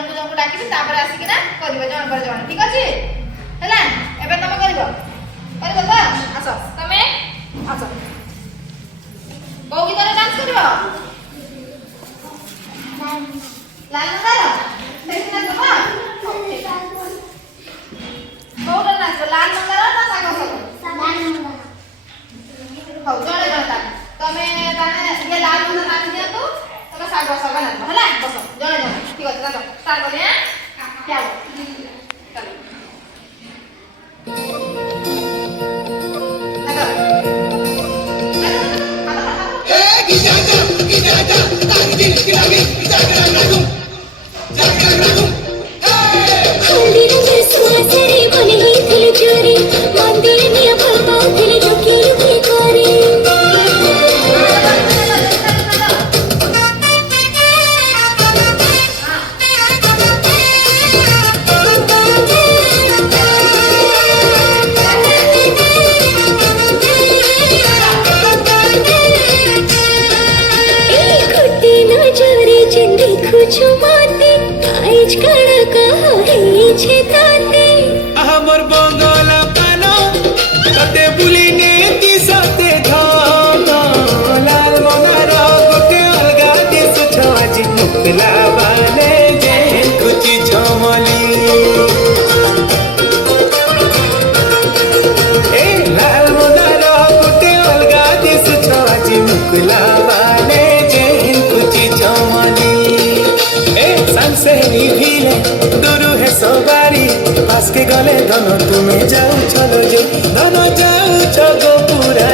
जनकु जनकु डाकिबी तापर आसिकिना करिबो जण पर जण ठीक अछि हैला एबे तमे करिबो तो आस तमे आस को गीतरे डांस करिबो लाल नंबर देखना तो कोडा नाच लाल नंबर ना सागो सागो लाल नंबर हो जणे जणता तमे ताने ये लाल नंबर नाच दिया तो तमे सागो सागो नाच होला बस जणे जणे ठीक अछि नाच स्टार्ट करिया क्या हो चलो Gidada, तारी दिल की लागे, जागरा रागुम, हल्दी रंग सुहासरे बने ही थिल चोरी मंदिर में भलपा थिल रुकी रुकी कोरी हमर बंगला पानो तते बुलिने ती सते धन लाल मनार गोटे अलगा देश छवाजी मुकला बाले जे कुची चमली ए लाल मनार गोटे अलगा देश छवाजी मुकला बाले जे कुची चमली ए संसेरी भिले दुरु है सवारी पास के गले धन तुम्हें जाऊ चलो जे धन जाऊ चगो पूरा